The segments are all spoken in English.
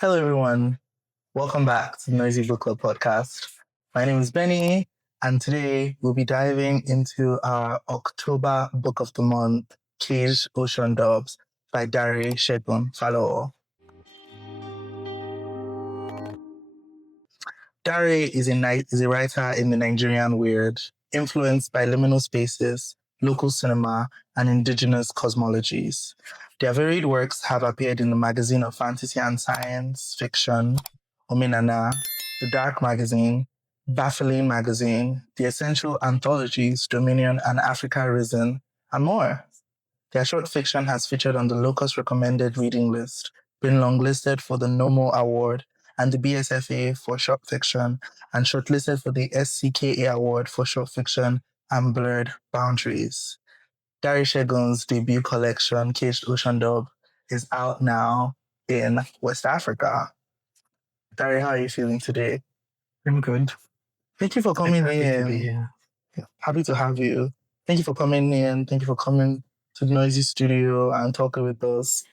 Hello, everyone. Welcome back to the Noisy Book Club podcast. My name is Benny, and today we'll be diving into our October Book of the Month, Caged Ocean Doves by Dare Segun Falowo. Dare is a writer in the Nigerian weird, influenced by liminal spaces, local cinema, and indigenous cosmologies. Their varied works have appeared in the Magazine of Fantasy and Science Fiction, Ominana, The Dark Magazine, Baffling Magazine, the essential anthologies Dominion and Africa Risen, and more. Their short fiction has featured on the Locus Recommended Reading List, been longlisted for the NOMO Award and the BSFA for short fiction, and shortlisted for the SCKA Award for short fiction and Blurred Boundaries. Dare Segun's debut collection, Caged Ocean Dove, is out now in West Africa. Dare, how are you feeling today? I'm good. Thank you for coming Happy to be in. here. Happy to have you. Thank you for coming in. Thank you for coming to the Noisy Studio and talking with us.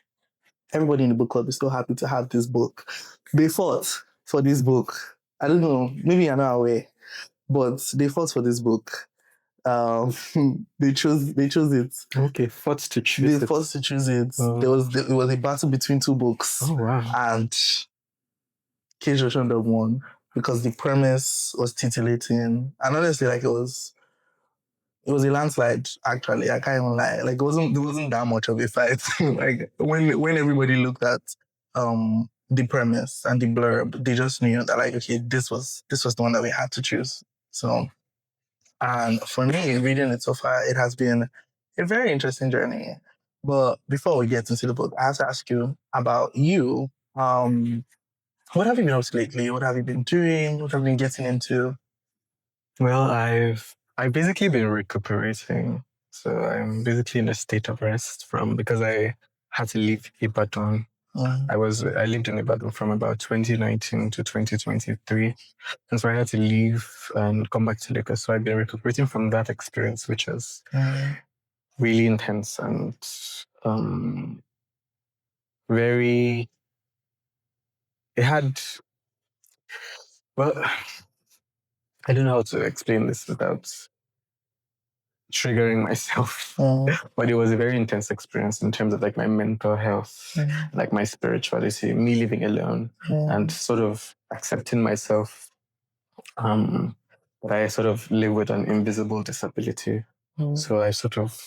Everybody in the book club is so happy to have this book. They fought for this book. I don't know, maybe you're not aware, but they fought for this book. They chose it. Okay, fought to choose They it. forced to choose it. Oh. It was a battle between two books. Oh, wow. And Caged Ocean Dove won because the premise was titillating. And honestly, like it was a landslide, actually. I can't even lie. Like there wasn't that much of a fight. Like when everybody looked at the premise and the blurb, they just knew that like, okay, this was the one that we had to choose. So, and for me, reading it so far, it has been a very interesting journey. But before we get into the book, I have to ask you about you. What have you been up to lately? What have you been doing? What have you been getting into? Well, I've basically been recuperating. So I'm basically in a state of rest because I had to leave Ibadan. I lived in Ibadan from about 2019 to 2023. And so I had to leave and come back to Lagos. So I've been recuperating from that experience, which is really intense and very. It had. Well, I don't know how to explain this without triggering myself. But it was a very intense experience in terms of like my mental health, like my spirituality, me living alone, and sort of accepting myself. That I sort of live with an invisible disability. So I sort of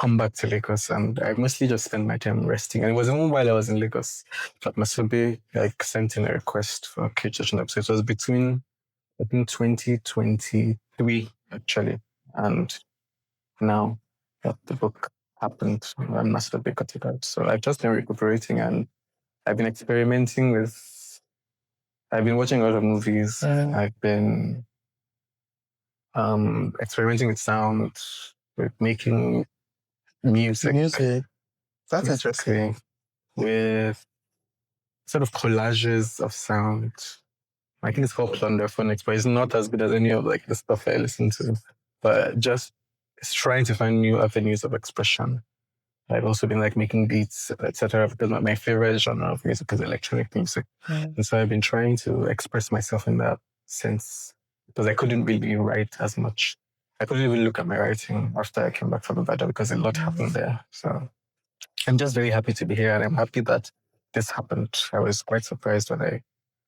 come back to Lagos and I mostly just spend my time resting. And it was even while I was in Lagos that Masobe like sent in a request for a Caged Ocean Dove. So it was between, I think, 2023 actually. And now that the book happened, I'm Masobe got it out. So I've just been recuperating and I've been experimenting with, I've been watching a lot of movies. I've been experimenting with sound, with making music. That's interesting. With sort of collages of sound. I think it's called Plunderphonics, but it's not as good as any of like the stuff I listen to. But just it's trying to find new avenues of expression. I've also been like making beats, etc. Because my favorite genre of music is electronic music, and so I've been trying to express myself in that sense because I couldn't really write as much. I couldn't even look at my writing after I came back from Nevada because a lot happened there. So I'm just very happy to be here, and I'm happy that this happened. I was quite surprised when I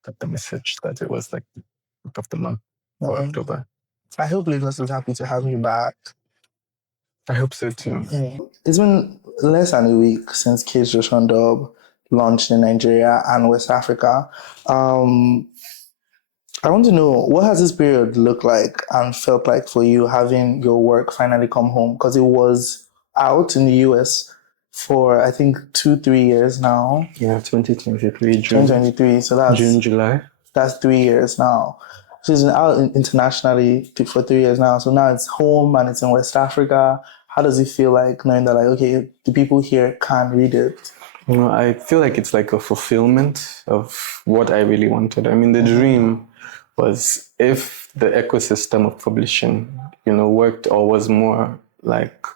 got the message that it was like the book of the month for October. I hope Lagos is happy to have you back. I hope so too. It's been less than a week since Caged Ocean Dove launched in Nigeria and West Africa. I want to know, what has this period looked like and felt like for you having your work finally come home? Because it was out in the US for, I think, 2-3 years now. Yeah, 2023, June. 2023, so that's June, July. That's 3 years now. So it's been out internationally for 3 years now. So now it's home and it's in West Africa. How does it feel like knowing that, like, okay, the people here can read it? You know, I feel like it's like a fulfillment of what I really wanted. I mean, the dream was if the ecosystem of publishing, worked or was more like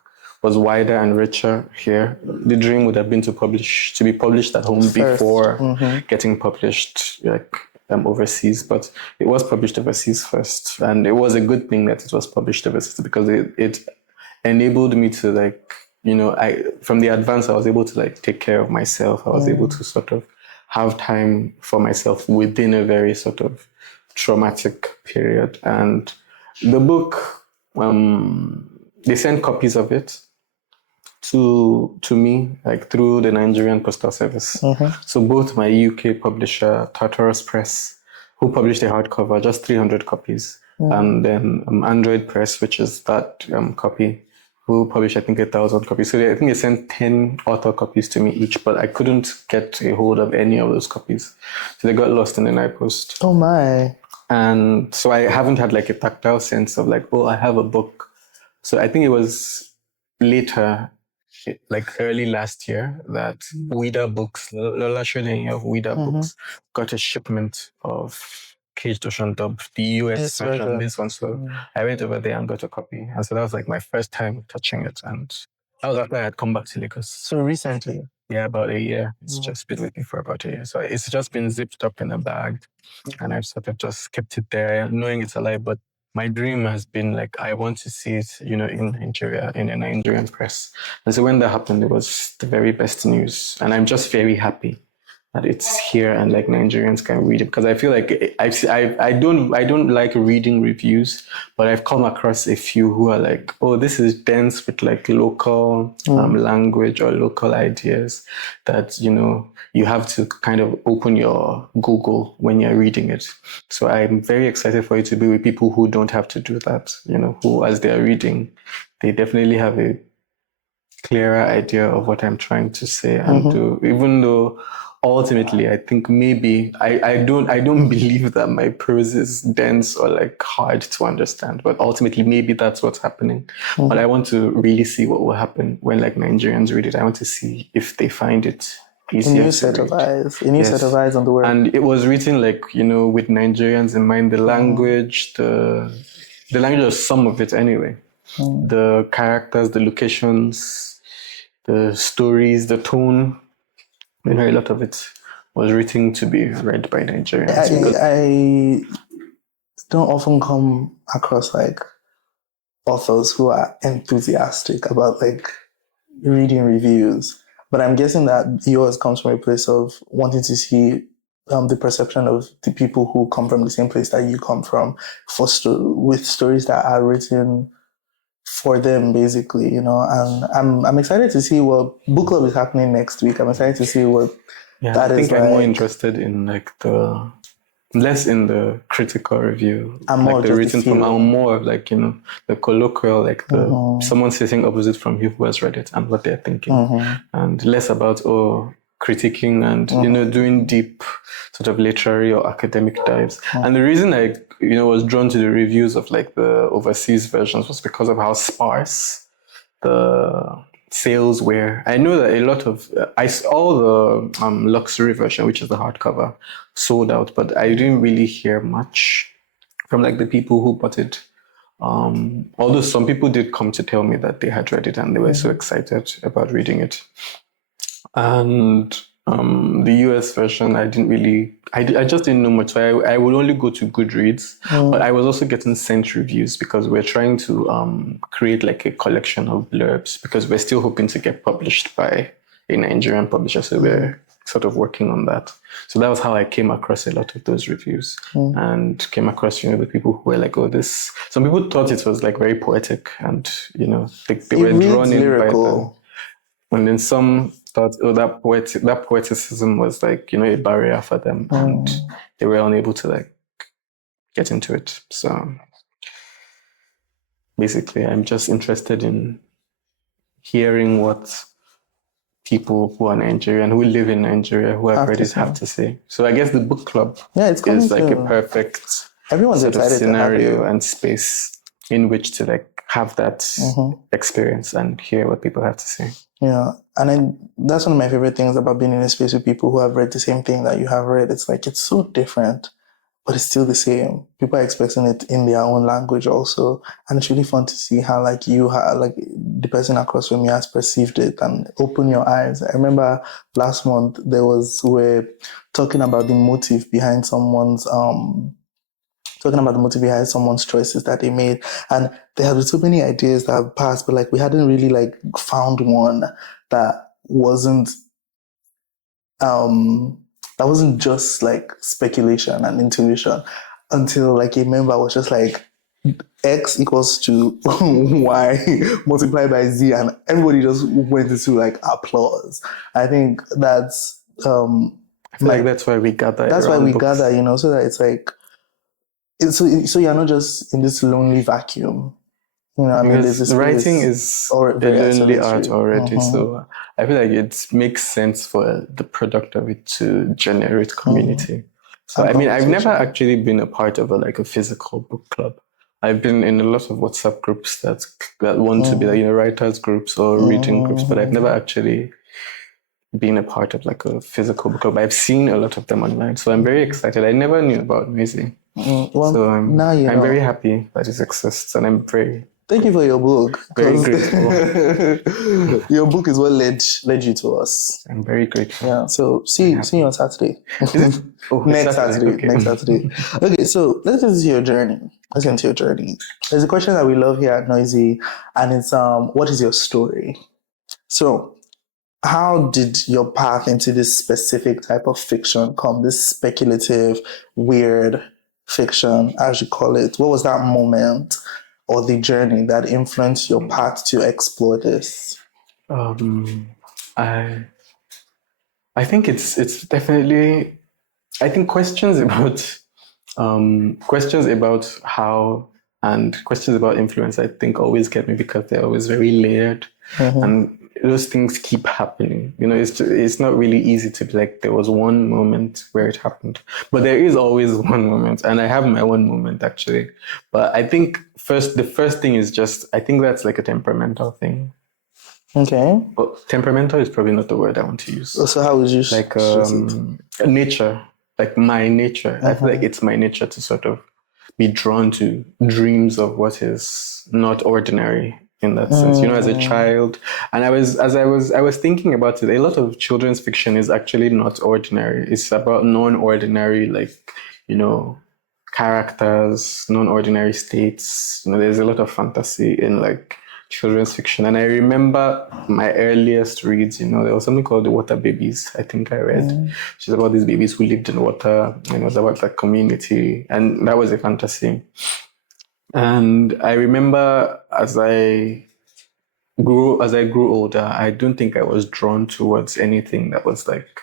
was wider and richer here. The dream would have been to be published at home before getting published overseas, but it was published overseas first, and it was a good thing that it was published overseas because it enabled me to I from the advance I was able to take care of myself. I was able to sort of have time for myself within a very sort of traumatic period. And the book, they sent copies of it to me through the Nigerian Postal Service. So both my UK publisher, Tartarus Press, who published a hardcover, just 300 copies, and then Android Press, which is that copy, who published, I think, 1,000 copies. So I think they sent 10 author copies to me each, but I couldn't get a hold of any of those copies. So they got lost in the night post. Oh my. And so I haven't had a tactile sense of I have a book. So I think it was later, early last year, that Ouida Books, Lola Shonen of Ouida Books, got a shipment of Caged Ocean Dub, the US version, this one. So I went over there and got a copy. And so that was my first time touching it. And that was after I had come back to Lagos. So recently? Yeah, about a year. It's just been with me for about a year. So it's just been zipped up in a bag. And I've sort of just kept it there, knowing it's alive. But my dream has been I want to see it, in Nigeria, in a Nigerian press. And so when that happened, it was the very best news. And I'm just very happy that it's here and Nigerians can read it, because I feel I don't like reading reviews, but I've come across a few who are oh, this is dense with local language or local ideas that you have to kind of open your Google when you're reading it. So I'm very excited for it to be with people who don't have to do that, who as they're reading, they definitely have a clearer idea of what I'm trying to say and do, even though ultimately I think maybe I don't believe that my prose is dense or hard to understand, but ultimately maybe that's what's happening. But I want to really see what will happen when Nigerians read it. I want to see if they find it easier. A new set of eyes on the world. And it was written with Nigerians in mind, the language, the language of some of it anyway. The characters, the locations, the stories, the tone. A lot of it was written to be read by Nigerians. I don't often come across authors who are enthusiastic about reading reviews, but I'm guessing that yours comes from a place of wanting to see the perception of the people who come from the same place that you come from, with stories that are written for them, basically, and I'm excited to see what book club is happening next week. I'm excited to see what that is. I think I'm more interested in the less in the critical review, I'm more the written form. I'm more of the colloquial, the someone sitting opposite from you who has read it and what they're thinking, and less about critiquing and doing deep sort of literary or academic dives. And the reason I was drawn to the reviews of the overseas versions was because of how sparse the sales were. I know that a lot of all the luxury version, which is the hardcover, sold out, but I didn't really hear much from the people who bought it. Although some people did come to tell me that they had read it and they were so excited about reading it. And the US version, I just didn't know much. So I would only go to Goodreads, but I was also getting sent reviews because we're trying to create a collection of blurbs, because we're still hoping to get published by a Nigerian publisher. So we're sort of working on that. So that was how I came across a lot of those reviews and came across, the people who were oh, this. Some people thought it was very poetic and, they were drawn in lyrical. By them. And then some thought, oh, that poeticism was a barrier for them, and they were unable to get into it. So basically, I'm just interested in hearing what people who are Nigerian, who live in Nigeria, who have read it, have to say. So I guess the book club is a perfect sort of scenario and space in which to have that experience and hear what people have to say. Yeah, and that's one of my favorite things about being in a space with people who have read the same thing that you have read. It's it's so different, but it's still the same. People are expressing it in their own language also, and it's really fun to see how like the person across from you has perceived it and open your eyes. I remember last month we're talking about the motive behind someone's choices that they made, and there have been so many ideas that have passed, but like we hadn't really like found one that wasn't um that wasn't just like speculation and intuition until like a member was just like x equals to y multiplied by z, and everybody just went into like applause. I think I feel like that's why we gather. that's why we books. gather, so that it's like so you're not just in this lonely vacuum. I mean, there's Because this writing space is or a very lonely art isolatory. already, so I feel like it makes sense for the product of it to generate community. So And I mean, I've never conversation. actually been a part of a physical book club. I've been in a lot of WhatsApp groups that want to be like, writers groups or reading groups, but I've never actually been a part of like a physical book club. I've seen a lot of them online, so I'm very excited. I never knew about Noisy, Well, so now you I'm know. very happy that it exists, and I'm very Thank you for your book. very 'cause grateful. your book is what led you to us. I'm very grateful. Yeah. So see you on Saturday. Oh, Next Saturday. Saturday. Okay. Next Saturday. Okay, so let's get into your journey. Let's get into your journey. There's a question that we love here at Noisy, and it's what is your story? So how did your path into this specific type of fiction come? This speculative, weird fiction, as you call it. What was that moment or the journey that influenced your path to explore this? I I think it's definitely, I think questions about how and questions about influence, I think, always get me because they're always very layered, and those things keep happening. It's not really easy to be like there was one moment where it happened, but there is always one moment, and I have my one moment actually. But I think the first thing is just, I think that's like a temperamental thing. Okay. Well, temperamental is probably not the word I want to use. So how would you Like nature? like my nature. I feel like it's my nature to sort of be drawn to dreams of what is not ordinary in that sense. As a child, and I was thinking about it. A lot of children's fiction is actually not ordinary. It's about non-ordinary, like, characters, non-ordinary states. There's a lot of fantasy in like children's fiction. And I remember my earliest reads, there was something called The Water Babies, I think I read. Which is about these babies who lived in water, and it was about like community. And that was a fantasy. And I remember as I grew older, I don't think I was drawn towards anything that was like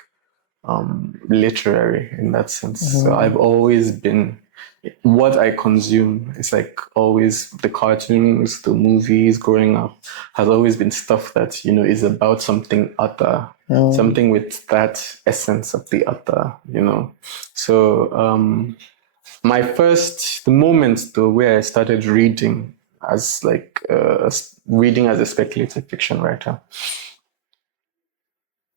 literary in that sense. So I've always been, what I consume is like always the cartoons, the movies growing up has always been stuff that, is about something other, something with that essence of the other, So the moment though where I started reading as like reading as a speculative fiction writer,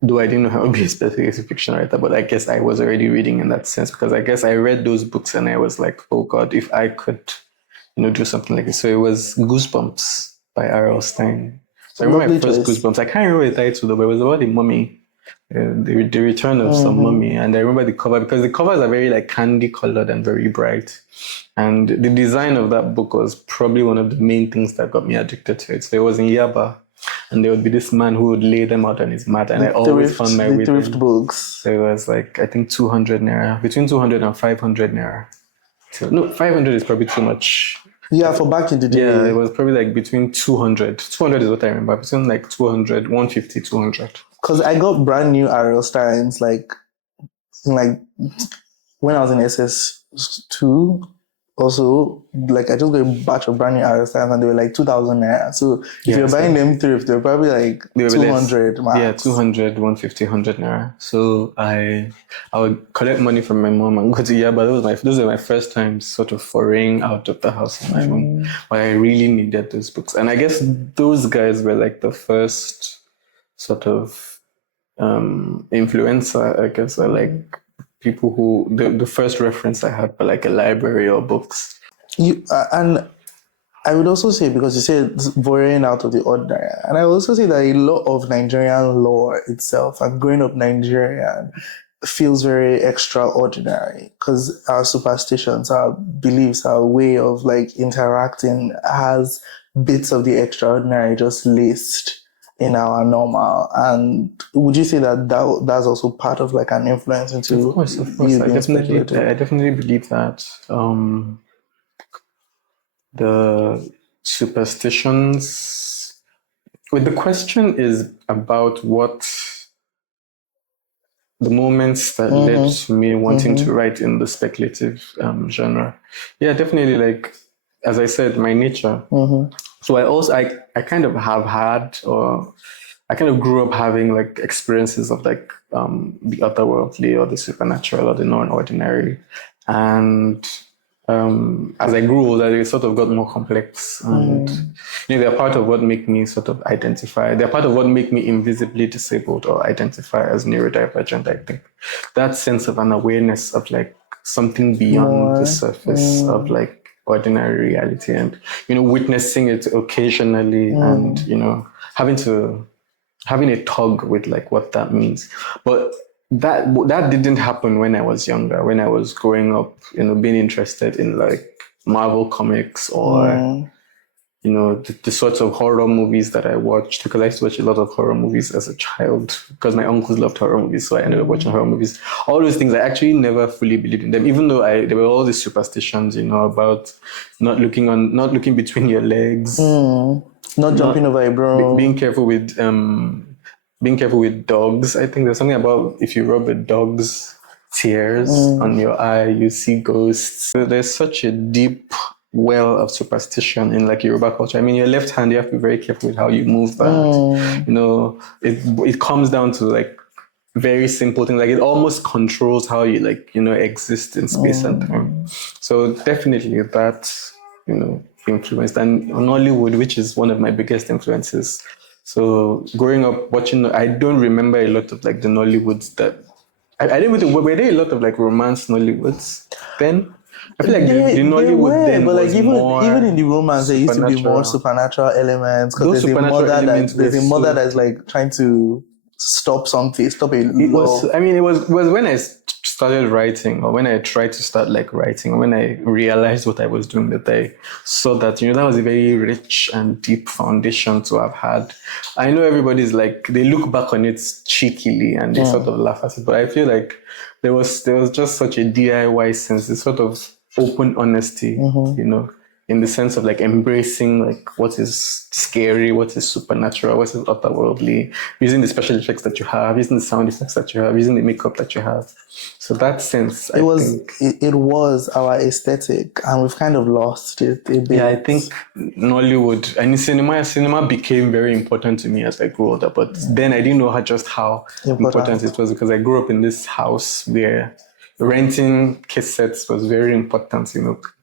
though I didn't know how to be a speculative fiction writer, but I guess I was already reading in that sense, because I guess I read those books and I was like, oh God, if I could, do something like this. So it was Goosebumps by R.L. Stein. So I remember my first Goosebumps. I can't remember the title though, but it was about the mummy, the return of some mummy. And I remember the cover, because the covers are very like candy colored and very bright. And the design of that book was probably one of the main things that got me addicted to it. So it was in Yaba, and there would be this man who would lay them out on his mat, and I always found my way. Thrift books. So it was like, I think 200 naira, between 200 and 500 naira. So, no, 500 is probably too much. Yeah, for back in the day. Yeah, it was probably like between 200. 200 is what I remember. Between like 200, 150, 200. Because I got brand new R.L. Steins like when I was in SS2. Also, like I just got a batch of brand new R.L. Steins and they were like 2,000 naira. So if you're buying them thrift, they're probably like 200 max. Yeah, 200, 150, 100 naira. So I would collect money from my mom and go to Yaba. Those were my first times sort of foraying out of the house on my own. But I really needed those books. And I guess those guys were like the first sort of influencer, I guess, or like people who the first reference I had were like a library or books. And I would also say, because you said borrowing out of the ordinary, and I would also say that a lot of Nigerian lore itself, and growing up Nigerian, feels very extraordinary because our superstitions, our beliefs, our way of like interacting has bits of the extraordinary just laced in our normal. And would you say that, that's also part of like an influence into Of course, you being speculative? I definitely believe that. The superstitions. Well, the question is about what the moments that led to me wanting to write in the speculative genre. Yeah, definitely. Like as I said, my nature. So I kind of have had, or I kind of grew up having like experiences of like the otherworldly or the supernatural or the non-ordinary, and as I grew older, they sort of got more complex, and they're part of what make me sort of identify. They're part of what make me invisibly disabled or identify as neurodivergent. I think that sense of an awareness of like something beyond the surface of like ordinary reality, and witnessing it occasionally, and having a tug with like what that means. But that didn't happen when I was younger, when I was growing up, being interested in like Marvel comics, or the sorts of horror movies that I watched, because I used to watch a lot of horror movies as a child because my uncles loved horror movies, so I ended up watching horror movies. All those things, I actually never fully believed in them, even though there were all these superstitions, about not looking between your legs, not jumping over a broom, being careful with dogs. I think there's something about if you rub a dog's tears on your eye, you see ghosts. There's such a deep well of superstition in like Yoruba culture. I mean, your left hand, you have to be very careful with how you move that. It comes down to like very simple things. Like it almost controls how you like, exist in space and time. So definitely that, influenced. And Nollywood, which is one of my biggest influences. So growing up watching, I don't remember a lot of like the Nollywoods that I didn't really, were there a lot of like romance Nollywoods then? I feel like the Nollywood then but like was even in the romance, there used to be more supernatural elements because there's a mother that's like trying to stop something, stop a love. It was when I started writing, or when I tried to start like writing, or when I realized what I was doing, that I saw that that was a very rich and deep foundation to have had. I know everybody's like, they look back on it cheekily and they sort of laugh at it, but I feel like there was just such a DIY sense, this sort of open honesty, in the sense of like embracing like what is scary, what is supernatural, what is otherworldly, using the special effects that you have, using the sound effects that you have, using the makeup that you have. So that sense, it was our aesthetic, and we've kind of lost it a bit. Yeah, I think Nollywood and cinema became very important to me as I grew older. But then I didn't know how important it was, because I grew up in this house where renting cassettes was very important,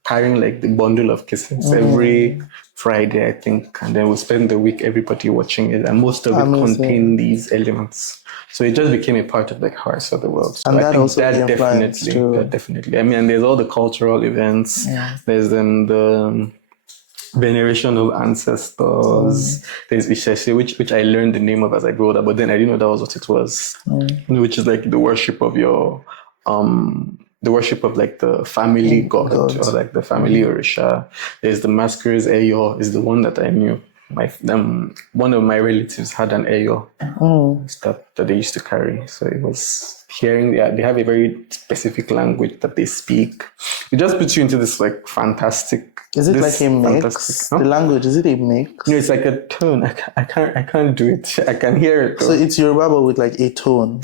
carrying like the bundle of cassettes every Friday, I think. And then we spend the week, everybody watching it. And most of it contained these elements. So it just became a part of like how I saw the world. So and that I think also that definitely. I mean, and there's all the cultural events. Yeah. There's the veneration of ancestors. There's Isheshe, which I learned the name of as I grew older, but then I didn't know that was what it was. Which is like the worship of your the worship of like the family god, or like the family Orisha. There's the masquerades. Eyo is the one that I knew. One of my relatives had an Eyo that they used to carry. So it was hearing, they have a very specific language that they speak. It just puts you into this like fantastic. Is it like a mix? The language, is it a mix? No, it's like a tone. I can't do it. I can hear it though. So it's Yoruba but with like a tone.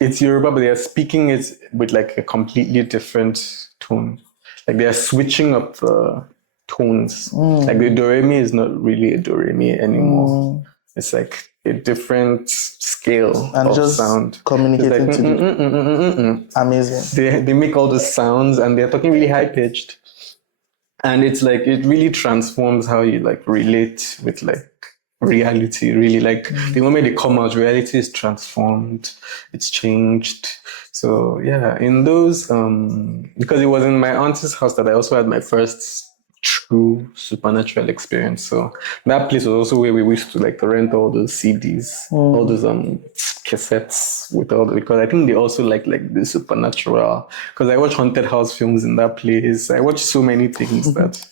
It's Yoruba, but they are speaking it with like a completely different tone. Like they are switching up the tones. Like the do-re-mi is not really a do-re-mi anymore. It's like a different scale and of just sound. Communicating like, to amazing. They make all the sounds and they're talking really high pitched. And it's like, it really transforms how you like relate with like reality, really. Like the moment they come out, reality is transformed, it's changed. So yeah, in those because it was in my auntie's house that I also had my first true supernatural experience. So that place was also where we used to like rent all those CDs, all those cassettes with all the, because I think they also like the supernatural, because I watch haunted house films in that place. I watch so many things that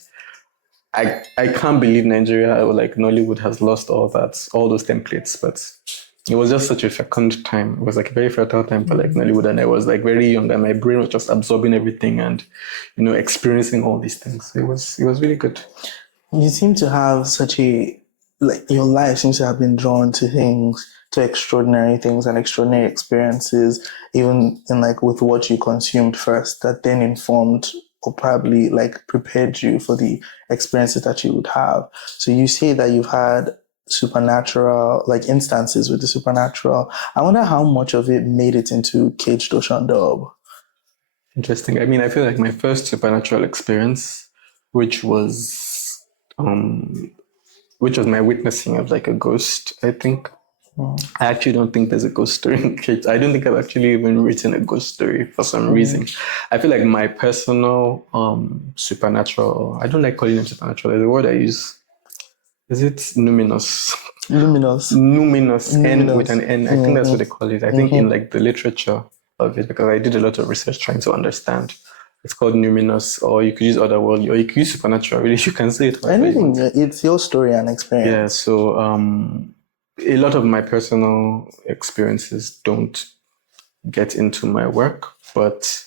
I can't believe Nigeria or like Nollywood has lost all that, all those templates, but it was just such a fecund time. It was like a very fertile time for like Nollywood, and I was like very young, and my brain was just absorbing everything and, you know, experiencing all these things. It was really good. You seem to have such a, like, your life seems to have been drawn to things, to extraordinary things and extraordinary experiences, even in like with what you consumed first, that then informed or probably like prepared you for the experiences that you would have. So you say that you've had supernatural, like instances with the supernatural. I wonder how much of it made it into Caged Ocean Dub. Interesting. I mean, I feel like my first supernatural experience, which was which was my witnessing of like a ghost, I think. I actually don't think there's a ghost story in Cage. I don't think I've actually even written a ghost story for some reason. I feel like my personal supernatural, I don't like calling it supernatural, the word I use, is it numinous? Luminous. Numinous, N with Luminous. an N. I think that's what they call it. I think in like the literature of it, because I did a lot of research trying to understand. It's called numinous, or you could use otherworldly, or you could use supernatural. Really, you can say it. Anything, it's your story and experience. Yeah, so a lot of my personal experiences don't get into my work, but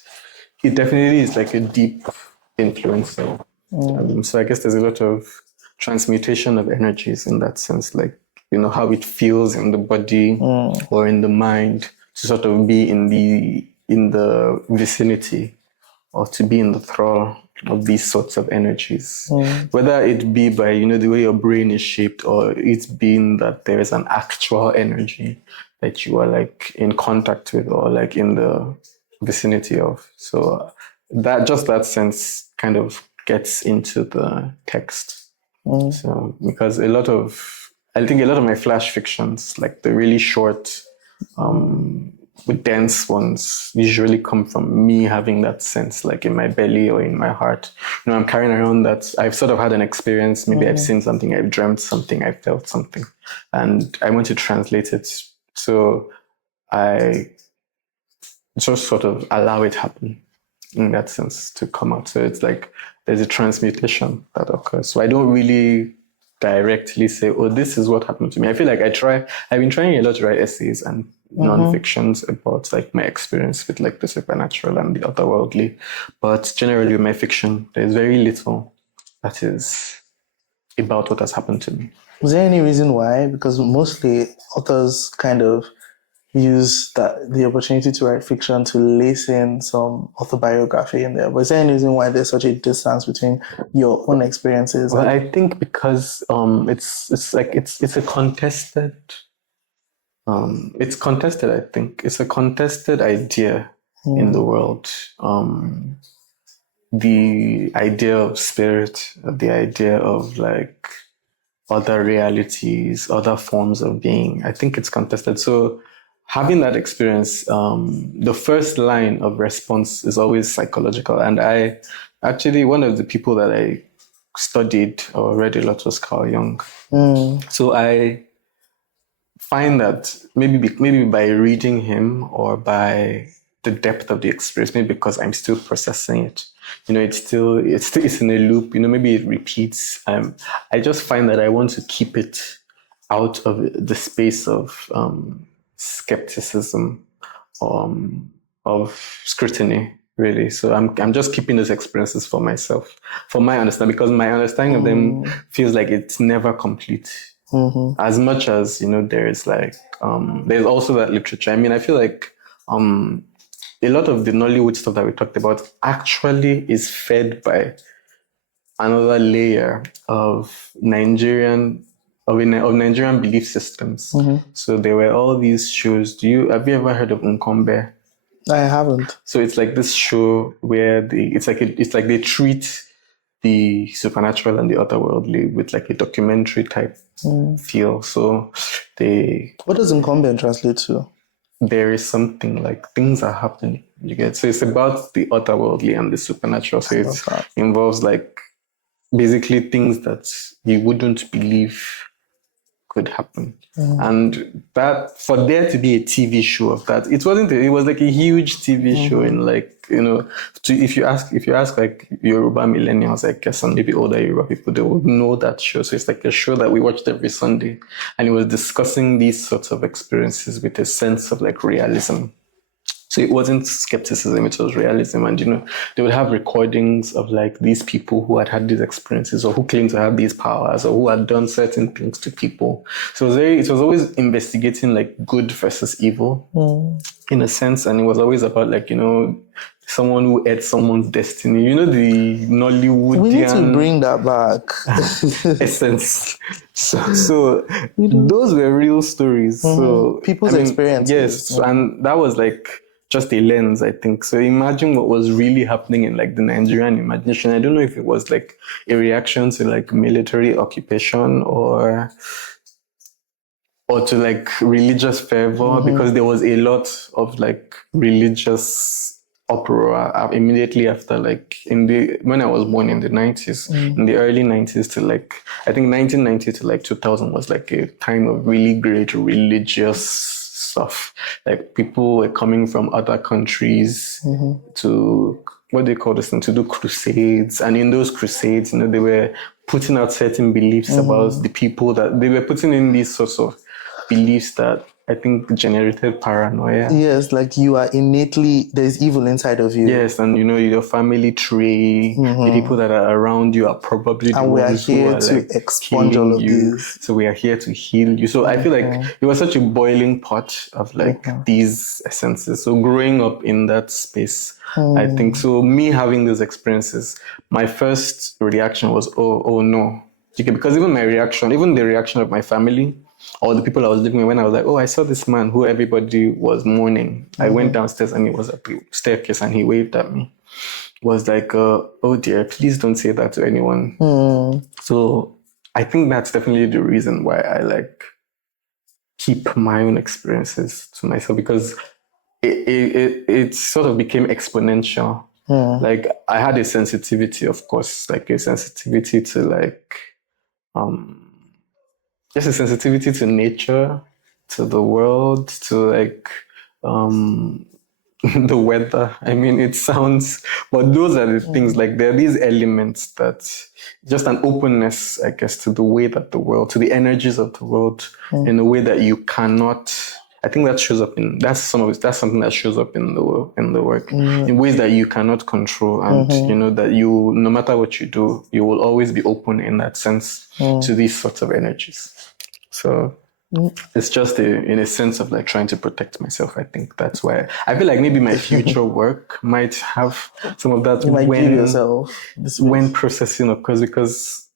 it definitely is like a deep influence. So I guess there's a lot of transmutation of energies in that sense, like, you know, how it feels in the body or in the mind to sort of be in the vicinity or to be in the thrall of these sorts of energies. Whether it be by, you know, the way your brain is shaped, or it's being that there is an actual energy that you are like in contact with or like in the vicinity of. So that sense kind of gets into the text. So because I think a lot of my flash fictions, like the really short, with dense ones, usually come from me having that sense, like in my belly or in my heart. You know, I'm carrying around that I've sort of had an experience. Maybe I've seen something, I've dreamt something, I felt something, and I want to translate it. So I just sort of allow it happen in that sense to come out. So it's like there's a transmutation that occurs. So I don't really directly say, oh, this is what happened to me. I feel like I've been trying a lot to write essays and non-fictions about like my experience with like the supernatural and the otherworldly. But generally with my fiction, there's very little that is about what has happened to me. Was there any reason why? Because mostly authors kind of use the opportunity to write fiction to lace in some autobiography in there. But is there any reason why there's such a distance between your own experiences? Well, I think because it's a contested. It's contested. I think it's a contested idea in the world. The idea of spirit, the idea of like other realities, other forms of being. I think it's contested. So having that experience, the first line of response is always psychological. And I actually, one of the people that I studied or read a lot was Carl Jung. So I find that maybe by reading him or by the depth of the experience, maybe because I'm still processing it, you know, it's in a loop, you know, maybe it repeats. I just find that I want to keep it out of the space of skepticism, of scrutiny, really. So I'm just keeping those experiences for myself, for my understanding, because my understanding of them feels like it's never complete. As much as, you know, there's like there's also that literature. I mean, I feel like a lot of the Nollywood stuff that we talked about actually is fed by another layer of Nigerian belief systems. So there were all these shows. Have you ever heard of Nkombe? I haven't. So it's like this show where it's like they treat the supernatural and the otherworldly with like a documentary type feel. So What does incumbent translate to? there is something like things are happening. You get, so it's about the otherworldly and the supernatural. So it involves like basically things that you wouldn't believe could happen. And that, for there to be a TV show of that, it was like a huge TV show in like, if you ask like Yoruba millennials, I guess, and maybe older Yoruba people, they would know that show. So it's like a show that we watched every Sunday, and it was discussing these sorts of experiences with a sense of like realism. So it wasn't skepticism, it was realism. And, they would have recordings of like these people who had these experiences or who claimed to have these powers or who had done certain things to people. So it was always investigating like good versus evil in a sense. And it was always about like, someone who ate someone's destiny. The Nollywoodian... We need to bring that back. essence. So those were real stories. So people's experiences. Yes, and that was like just a lens, I think. So imagine what was really happening in like the Nigerian imagination. I don't know if it was like a reaction to like military occupation or to like religious fervor, because there was a lot of like religious uproar immediately after, like when I was born in the 90s, in the early 90s to like, I think 1990 to like 2000 was like a time of really great religious stuff. Like people were coming from other countries to, what they call this thing, to do crusades. And in those crusades, they were putting out certain beliefs about the people, that they were putting in these sorts of beliefs that I think generated paranoia. Yes, like you are innately, there's evil inside of you. Yes, and your family tree, the people that are around you are probably the ones who are like expunge all of you. these. So we are here to heal you. So I feel like it was such a boiling pot of like these essences. So growing up in that space, I think, so me having those experiences, my first reaction was, oh no. Okay, because even the reaction of my family, or the people I was living with, when I was like, oh, I saw this man who everybody was mourning. I went downstairs and he was at the staircase and he waved at me. Was like, oh dear, please don't say that to anyone. So I think that's definitely the reason why I like keep my own experiences to myself, because it sort of became exponential. Like I had a sensitivity, of course, like a sensitivity to like, just a sensitivity to nature, to the world, to like the weather. I mean, it sounds, but those are the things, like there are these elements that just an openness, I guess, to the way that the world, to the energies of the world in a way that you cannot, I think that shows up that's something that shows up in the work in ways that you cannot control. And that no matter what you do, you will always be open in that sense to these sorts of energies. So it's just in a sense of like trying to protect myself. I think that's why I feel like maybe my future work might have some of that. You might give yourself when processing, of course, because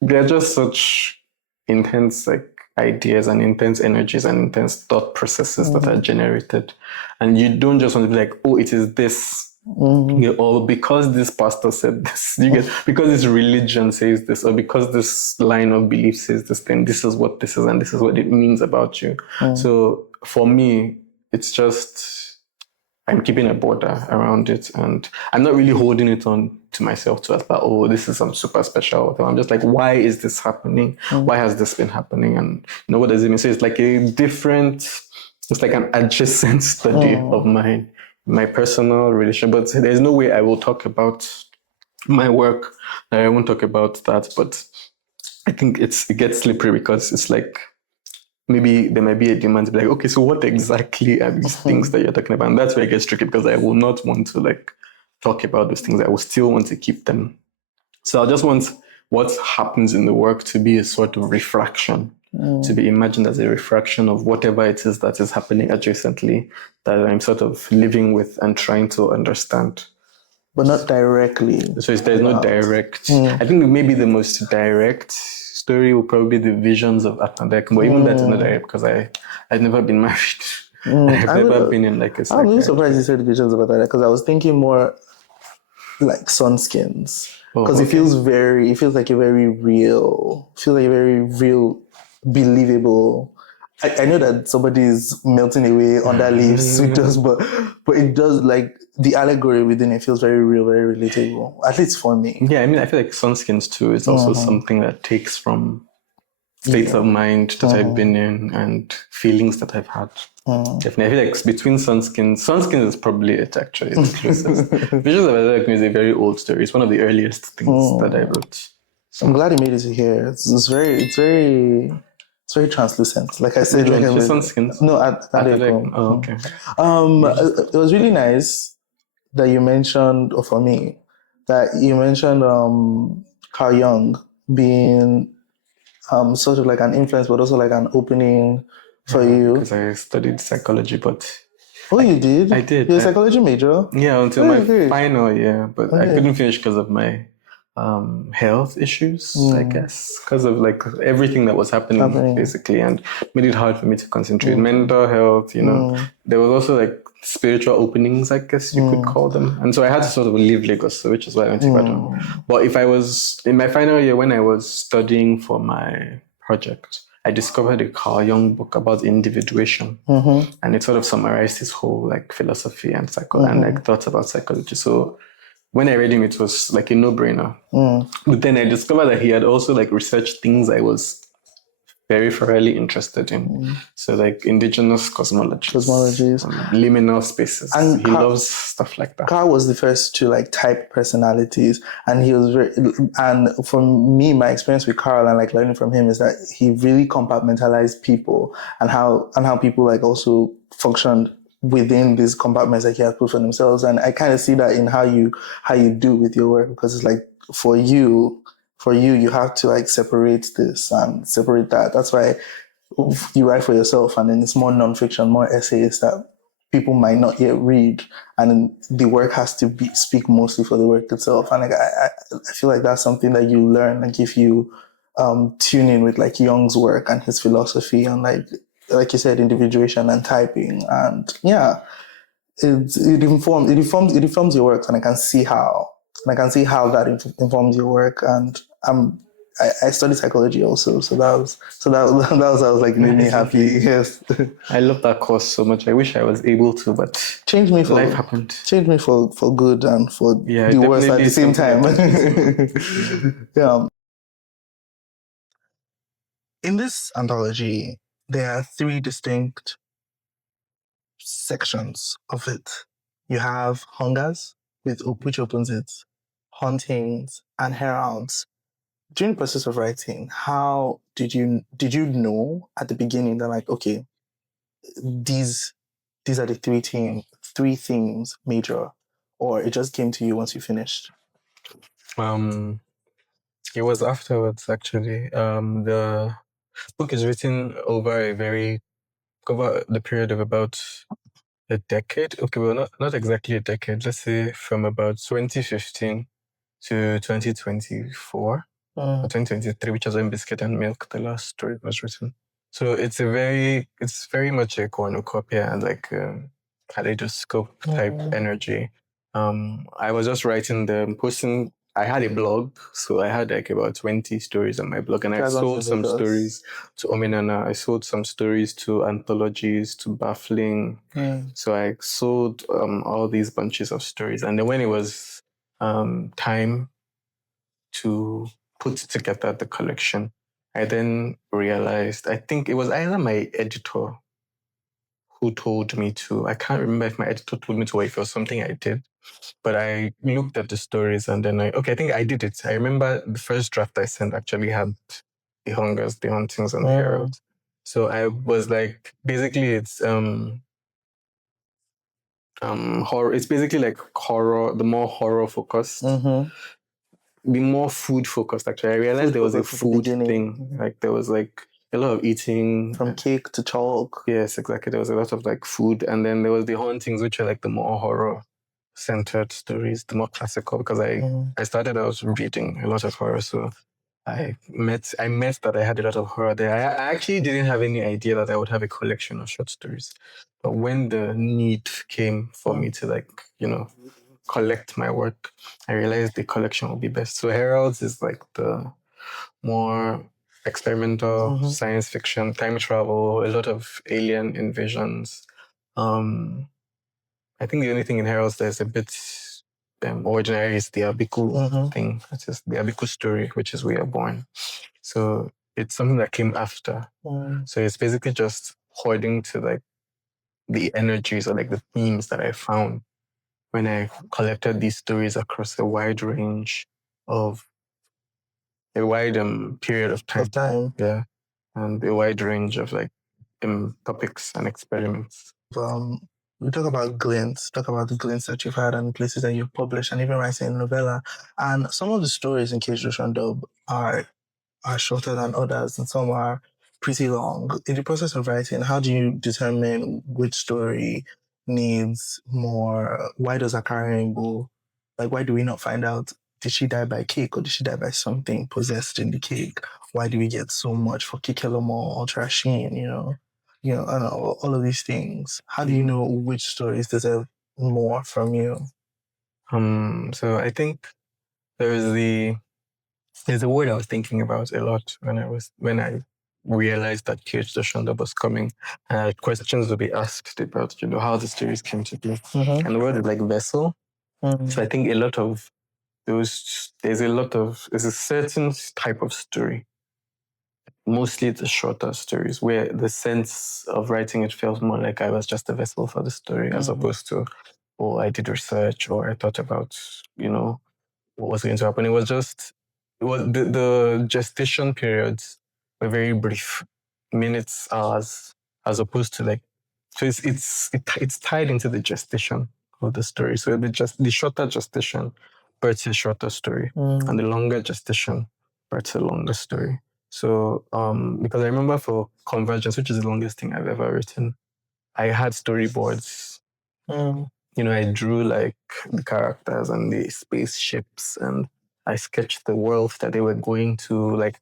they're just such intense like ideas and intense energies and intense thought processes that are generated, and you don't just want to be like, oh, it is this. Or because this pastor said this, because this religion says this, or because this line of belief says this thing, this is what this is and this is what it means about you. So for me, it's just, I'm keeping a border around it, and I'm not really holding it on to myself to ask, oh, this is some super special. I'm just like, why is this happening? Why has this been happening? And what does it mean? So it's like it's like an adjacent study of mine. My personal relation, but there's no way I will talk about my work. I won't talk about that, but I think it gets slippery, because it's like, maybe there might be a demand to be like, okay, so what exactly are these things that you're talking about? And that's where it gets tricky, because I will not want to like talk about those things. I will still want to keep them. So I just want what happens in the work to be a sort of refraction, to be imagined as a refraction of whatever it is that is happening adjacently, that I'm sort of living with and trying to understand. But not directly. So there's no direct. I think maybe the most direct story will probably be the visions of Atandek, but even that's not direct, because I've never been married. I've never been in like a I'm really surprised you said visions of Atandek, because I was thinking more like Sunskins. because it feels like a very real, believable. I know that somebody is melting away on that leaf, sweet dust, but it does, like, the allegory within it feels very real, very relatable. At least for me. Yeah, I mean, I feel like Sunskins too is also something that takes from states of mind that I've been in and feelings that I've had. Definitely, I feel like between Sunskins is probably it, actually. It's the closest. Visions of Azalea is a very old story. It's one of the earliest things that I wrote. I'm glad you made it to here. It's very translucent. Like I said, Which one? Sunskins? No, okay. It was really nice that you mentioned, or for me, that you mentioned Carl Jung being sort of like an influence, but also like an opening for you. Because I studied psychology, but you did? I did. You're a psychology major? Yeah, until my final year, but I couldn't finish because of my health issues, I guess, because of like everything that was happening basically, and made it hard for me to concentrate. Mental health, you know. There was also like spiritual openings, I guess you could call them, and so I had to sort of leave Lagos, so which is why I went to Ibadan. But if I was in my final year when I was studying for my project, I discovered a Carl Jung book about individuation, and it sort of summarized his whole like philosophy and and like thoughts about psychology. So when I read him, it was like a no-brainer. But then I discovered that he had also like researched things I was very thoroughly interested in. So like indigenous cosmologies, liminal spaces. And he loves stuff like that. Carl was the first to like type personalities, and he was very, and for me, my experience with Carl and like learning from him is that he really compartmentalized people and how people like also functioned within these compartments that he has put for themselves. And I kind of see that in how you do with your work, because it's like for you, you have to like separate this and separate that. That's why you write for yourself, and then it's more nonfiction, more essays that people might not yet read, and the work has to speak mostly for the work itself. And like I feel like that's something that you learn, like if you tune in with like Jung's work and his philosophy, and like you said, individuation and typing, and yeah, it informs your work, and I can see how that informs your work. And I studied psychology also, so that was I was like, made me happy. Yes, I love that course so much. I wish I was able to, but life happened. Changed me for good and for the worst at the same time. Yeah. In this anthology, there are 3 distinct sections of it. You have Hungers, which opens it, Hauntings, and Heralds. During the process of writing, how did you know at the beginning that like, okay, these are the 3 themes major, or it just came to you once you finished? It was afterwards actually. The book is written over the period of about a decade. Okay, well, not exactly a decade. Let's say from about 2015 to 2024 or 2023, which was when Biscuit and Milk, the last story, was written. So it's very much a cornucopia and like kaleidoscope type energy. I was just writing them, posting. I had a blog, so I had like about 20 stories on my blog, and I sold some stories to Ominana. I sold some stories to anthologies, to Baffling. So I sold all these bunches of stories, and then when it was time to put together the collection, I then realized, I think it was either my editor who told me to, I can't remember if my editor told me to or if it was something I did, but I looked at the stories and then I think I did it. I remember the first draft I sent actually had the Hungers, the Hauntings, and the Herald. So I was like, basically it's horror. It's basically like horror, the more horror focused. The more food focused, actually. I realized there was a food thing. Like there was like a lot of eating. From cake to chalk. Yes, exactly. There was a lot of like food. And then there was the Hauntings, which are like the more horror centered stories, the more classical, because I was reading a lot of horror. So I met that I had a lot of horror there. I actually didn't have any idea that I would have a collection of short stories. But when the need came for me to like, collect my work, I realized the collection would be best. So Heralds is like the more experimental science fiction, time travel, a lot of alien invasions. I think the only thing in Heralds that's a bit ordinary is the Abiku thing. It's just the Abiku story, which is We Are Born. So it's something that came after. So it's basically just hoarding to like the energies or like the themes that I found when I collected these stories across a wide range of a wide period of time. Yeah. And a wide range of like topics and experiments. We talk about the glints that you've had and places that you've published and even writing a novella. And some of the stories in Cage Ocean Dub are shorter than others and some are pretty long. In the process of writing, how do you determine which story needs more? Why does Akara Rainbow, like, why do we not find out, did she die by cake or did she die by something possessed in the cake? Why do we get so much for Kikelomo, Ultra Sheen, I don't know, all of these things. How do you know which stories deserve more from you? So I think there's a word I was thinking about a lot when I realized that Cage the Shonda was coming. Questions would be asked about, how the stories came to be. And the word is like vessel. So I think a lot of there's a certain type of story. Mostly the shorter stories where the sense of writing it felt more like I was just a vessel for the story as opposed to, I did research or I thought about, what was going to happen. It was the gestation periods were very brief, minutes, hours, as opposed to like, so it's tied into the gestation of the story. So the shorter gestation births a shorter story, and the longer gestation births a longer story. So because I remember for Convergence, which is the longest thing I've ever written, I had storyboards. I drew like the characters and the spaceships, and I sketched the world that they were going to. Like,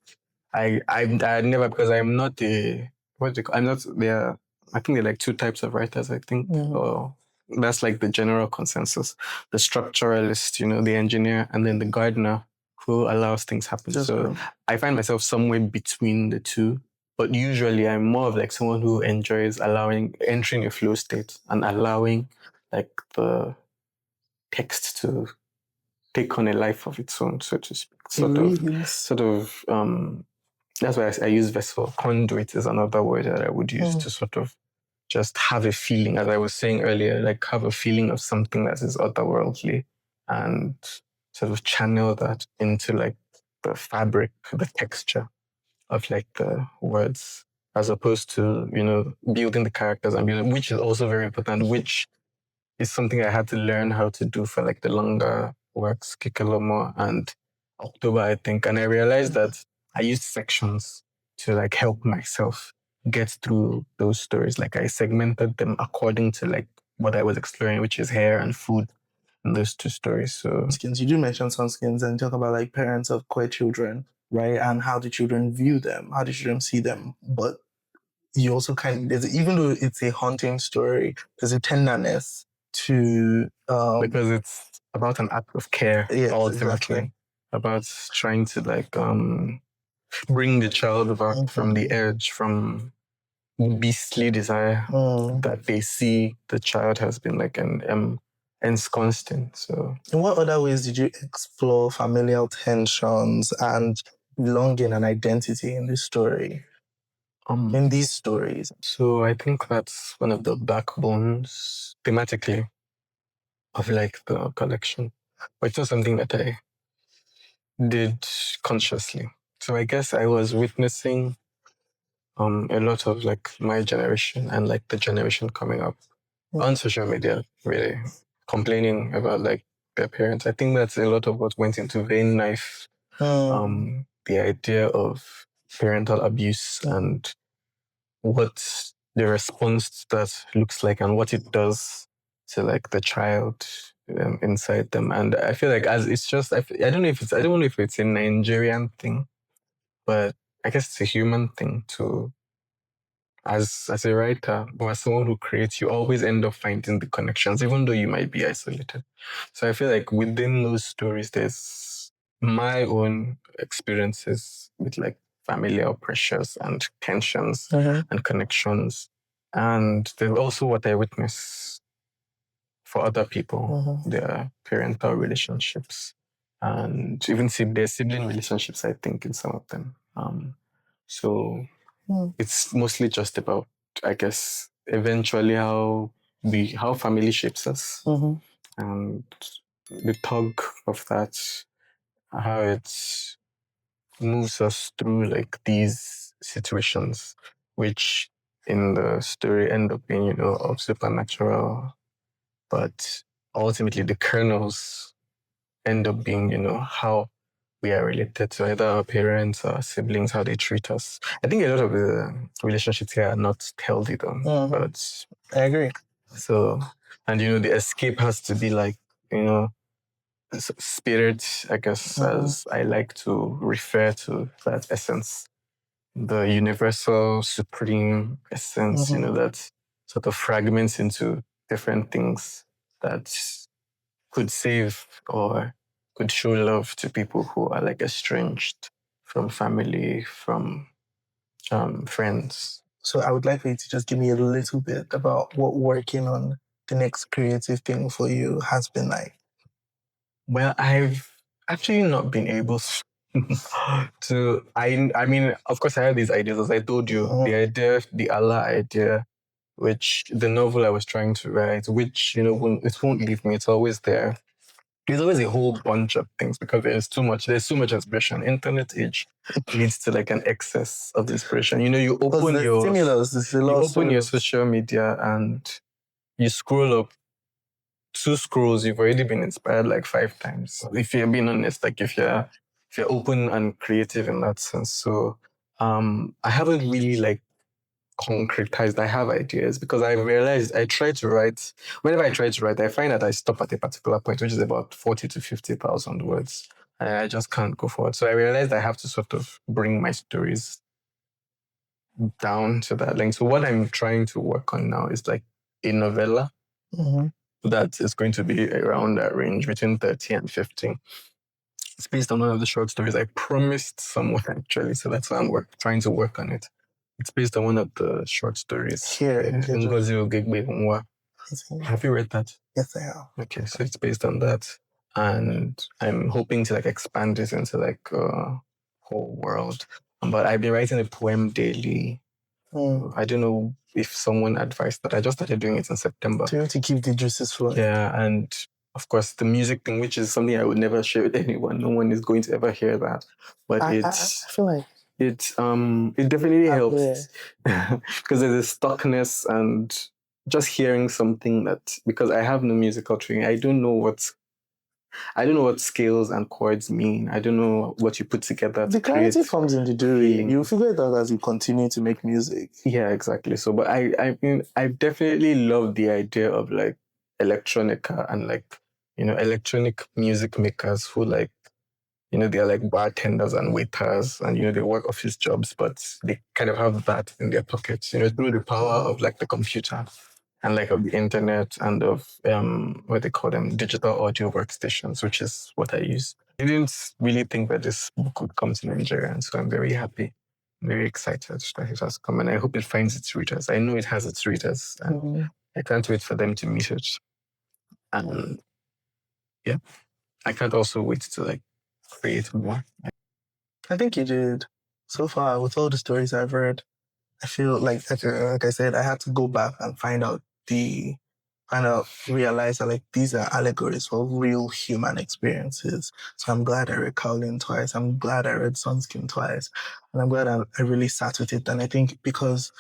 I never, because I'm not I'm not there. I think there are like two types of writers. I think, or that's like the general consensus: the structuralist, the engineer, and then the gardener who allows things happen. So I find myself somewhere between the two. But usually, I'm more of like someone who enjoys entering a flow state and allowing like the text to take on a life of its own, so to speak. That's why I use vessel. Conduit is another word that I would use to sort of just have a feeling, as I was saying earlier, like have a feeling of something that is otherworldly and sort of channel that into like the fabric, the texture of like the words, as opposed to, building the characters and building, which is also very important, which is something I had to learn how to do for like the longer works, Kikelomo and October, I think. And I realized that I used sections to like help myself get through those stories. Like I segmented them according to like what I was exploring, which is hair and food in those two stories. So skins, you do mention Sunskins and talk about like parents of queer children, right? And how the children view them, how the children see them. But you also even though it's a haunting story, there's a tenderness to because it's about an act of care, ultimately. Exactly. About trying to like bring the child back from the edge, from beastly desire that they see the child has been like ensconced in. So, in what other ways did you explore familial tensions and belonging and identity in this story? In these stories? So I think that's one of the backbones thematically of like the collection. But it's not something that I did consciously. So I guess I was witnessing a lot of like my generation and like the generation coming up on social media, really complaining about like their parents. I think that's a lot of what went into Vein Knife. The idea of parental abuse and what the response to that looks like and what it does to like the child inside them. And I feel like as it's just, I don't know if it's a Nigerian thing, but I guess it's a human thing to as a writer or as someone who creates, you always end up finding the connections, even though you might be isolated. So I feel like within those stories, there's my own experiences with like familial pressures and tensions and connections. And there's also what I witness for other people, their parental relationships, and even their sibling relationships, I think, in some of them. So it's mostly just about, I guess, eventually how family shapes us, and the tug of that, how it moves us through like these situations, which in the story end up being, of supernatural, but ultimately the kernels end up being, how we are related to either our parents or our siblings, how they treat us. I think a lot of the relationships here are not healthy though, but I agree. so, and the escape has to be like, spirit, I guess, as I like to refer to that essence, the universal supreme essence, that sort of fragments into different things that could save or could show love to people who are like estranged from family, from friends. So I would like for you to just give me a little bit about what working on the next creative thing for you has been like. Well, I've actually not been able to. I mean, of course, I had these ideas, as I told you, the idea, the Allah idea, which the novel I was trying to write, which it won't leave me. It's always there. There's always a whole bunch of things because there's so much inspiration. Internet age leads to like an excess of inspiration. You open your social media and you scroll up 2 scrolls, you've already been inspired like 5 times. If you're being honest, like if you're open and creative in that sense. So I haven't really like concretized. I have ideas because I realized I try to write. Whenever I try to write, I find that I stop at a particular point, which is about 40 to 50,000 words. And I just can't go forward. So I realized I have to sort of bring my stories down to that length. So what I'm trying to work on now is like a novella that is going to be around that range between 30 and 50. It's based on one of the short stories I promised someone actually. So that's why I'm trying to work on it. It's based on one of the short stories. Here in Ngozi Ogegbe Nwa. Have you read that? Yes, I have. Okay, so it's based on that. And I'm hoping to like expand it into like a whole world. But I've been writing a poem daily. I don't know if someone advised that. I just started doing it in September. So you have to keep the juices flowing. Yeah, and of course the music thing, which is something I would never share with anyone. No one is going to ever hear that. But I feel like it definitely helps because there's a stuckness and just hearing something that, because I have no musical training, I don't know what scales and chords mean. I don't know what you put together. The clarity comes in the doing. You figure it out as you continue to make music. Yeah, exactly. So, but I mean, I definitely love the idea of like electronica and like, electronic music makers who like, they're like bartenders and waiters and, they work office jobs, but they kind of have that in their pockets, through the power of like the computer and like of the internet and of what they call them, digital audio workstations, which is what I use. I didn't really think that this book would come to Nigeria, and so I'm very happy, very excited that it has come, and I hope it finds its readers. I know it has its readers, and I can't wait for them to meet it. And yeah, I can't also wait to like create more. I think you did. So far, with all the stories I've read, I feel like I said, I had to go back and realize that like these are allegories for real human experiences. So I'm glad I read Cowling twice. I'm glad I read Sunskin twice. And I'm glad I really sat with it. And I think because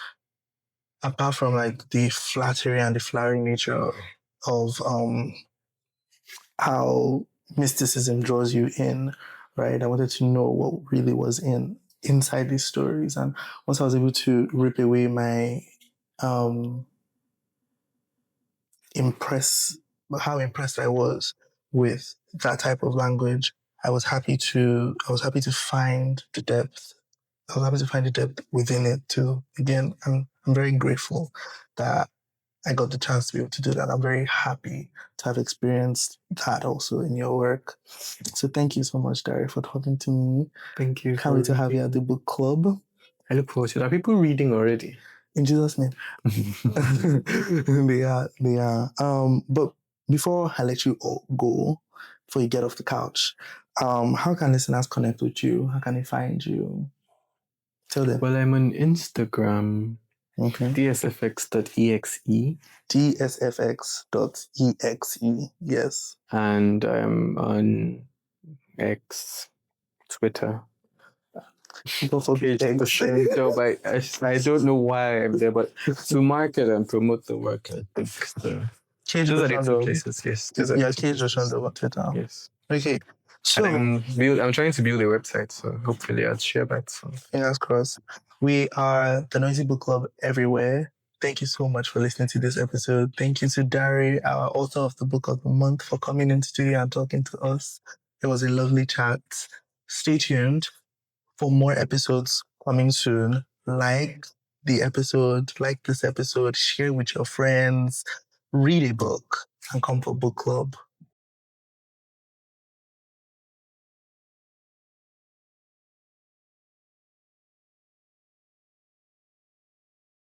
apart from like the flattery and the flowery nature of how mysticism draws you in, right? I wanted to know what really was inside these stories. And once I was able to rip away my how impressed I was with that type of language, I was happy to find the depth I was happy to find the depth within it too. Again, I'm very grateful that I got the chance to be able to do that. I'm very happy to have experienced that also in your work. So thank you so much, Dare, for talking to me. Thank you. Can't wait to have you at the book club. I look forward to it. Are people reading already? In Jesus' name. They are. But before I let you all go, before you get off the couch, how can listeners connect with you? How can they find you? Tell them. Well, I'm on Instagram, Okay. dsfx.exe. dsfx.exe. Yes. And I'm on X, Twitter. Cage Oshendo, but I don't know why I'm there, but to market and promote the work, I think. So. Cage Those are the two Oshendo. places, yes. Yeah, Cage Oshendo on Twitter. Yes. Okay. So And I'm trying to build a website, so hopefully I'll share that soon. fingers crossed. We are the Noisy Book Club everywhere. Thank you so much for listening to this episode. Thank you to Dare, our author of the Book of the Month, for coming in studio and talking to us. It was a lovely chat. Stay tuned for more episodes coming soon. Like the episode, like this episode, share with your friends, read a book, and come for book club.